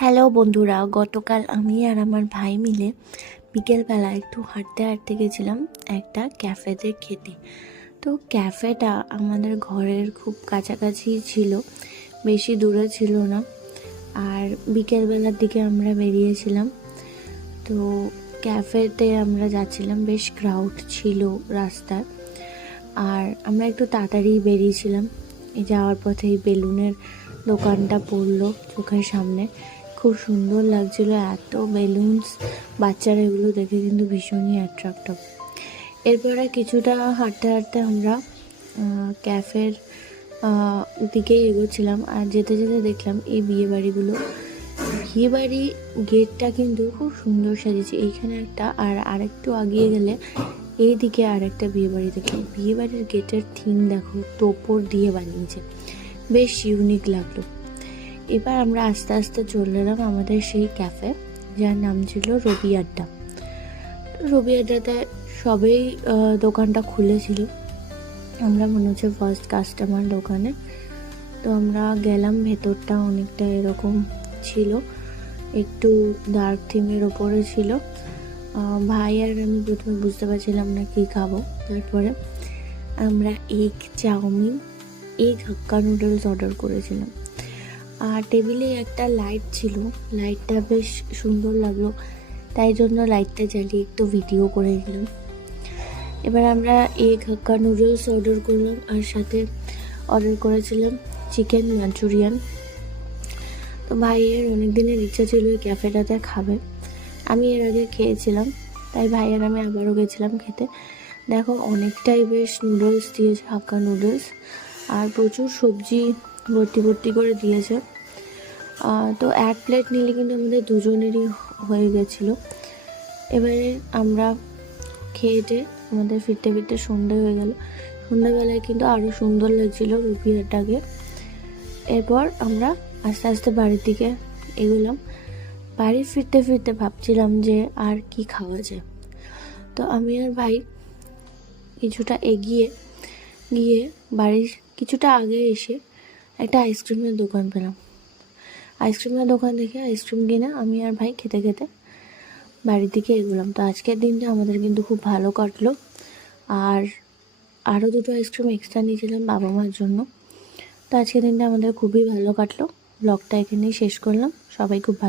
Hello বন্ধুরা, গতকাল আমি আর আমার ভাই মিলে বিকেলবেলা একটু হাঁটতে হাঁটতে গেছিলাম একটা ক্যাফেতে খেতে। তো ক্যাফেটা আমাদের ঘরের খুব কাছাকাছি ছিল, বেশি দূরে ছিল না। আর বিকেলবেলার দিকে আমরা বেরিয়েছিলাম। তো ক্যাফেতে আমরা যাচ্ছিলাম, বেশ ক্রাউড ছিল রাস্তায়। আর আমরা একটু তাড়াতাড়ি বেরিয়েছিলাম। যাওয়ার পথে এই বেলুনের দোকানটা পড়লো চোখের সামনে, খুব সুন্দর লাগছিল। এত বেলুনস, বাচ্চারা এগুলো দেখে কিন্তু ভীষণই অ্যাট্রাক্টিভ। এরপরে কিছুটা হাঁটতে হাঁটতে আমরা ক্যাফের দিকেই এগোচ্ছিলাম। আর যেতে যেতে দেখলাম এই বিয়েবাড়িগুলো, বিয়েবাড়ি গেটটা কিন্তু খুব সুন্দর সাজিয়েছে এইখানে একটা। আর আরেকটু আগিয়ে গেলে এই দিকে আর একটা বিয়েবাড়ি দেখলাম। বিয়েবাড়ির গেটের থিম দেখো, টোপর দিয়ে বানিয়েছে, বেশ ইউনিক লাগলো। এবার আমরা আস্তে আস্তে চলে এলাম আমাদের সেই ক্যাফে, যার নাম ছিল রবি আড্ডা। রবি আড্ডাতে সবেই দোকানটা খুলেছিল, আমরা মনে হচ্ছে ফার্স্ট কাস্টমার দোকানে। তো আমরা গেলাম, ভেতরটা অনেকটা এরকম ছিল, একটু ডার্ক থিমের ওপরে ছিল। ভাই আর আমি প্রথমে বুঝতে পারছিলাম না কী খাবো। তারপরে আমরা এগ চাউমিন, এগ হাক্কা নুডলস অর্ডার করেছিলাম। আর টেবিলে একটা লাইট ছিল, লাইটটা বেশ সুন্দর লাগলো, তাই জন্য লাইটটা জ্বালিয়ে একটু ভিডিও করে নিলাম। এবার আমরা এগ হাক্কা নুডলস অর্ডার করলাম, আর সাথে অর্ডার করেছিলাম চিকেন মাঞ্চুরিয়ান। তো ভাইয়ের অনেক দিনের ইচ্ছা ছিল এই ক্যাফেটাতে খাবে, আমি এর আগে খেয়েছিলাম, তাই ভাই আর আমি আবারও গেছিলাম খেতে। দেখো অনেকটাই বেশ নুডলস দিয়েছে, হাক্কা নুডলস, আর প্রচুর সবজি ভর্তি ভর্তি করে দিয়েছে। তো এক প্লেট নিলে কিন্তু আমাদের দুজনেরই হয়ে গেছিলো। এবারে আমরা খেয়ে আমাদের ফিরতে ফিরতে সন্ধ্যে হয়ে গেল। সন্ধ্যাবেলায় কিন্তু আরও সুন্দর লাগছিলো রুপিয়াটাকে। এরপর আমরা আস্তে আস্তে বাড়ির দিকে এগোলাম। বাড়ি ফিরতে ফিরতে ভাবছিলাম যে আর কি খাওয়া যায়। তো আমি আর ভাই কিছুটা এগিয়ে গিয়ে বাড়ির কিছুটা আগে এসে একটা আইসক্রিমের দোকান পেলাম। আইসক্রিমের দোকান দেখে আইসক্রিম কিনে আমি আর ভাই খেতে খেতে বাড়ির দিকে এগোলাম। তো আজকের দিনটা আমাদের কিন্তু খুব ভালো কাটলো। আর আরও দুটো আইসক্রিম এক্সট্রা নিয়েছিলাম বাবা মার জন্য। তো আজকের দিনটা আমাদের খুবই ভালো কাটলো। ব্লগটা এখানেই শেষ করলাম। সবাই খুব ভালো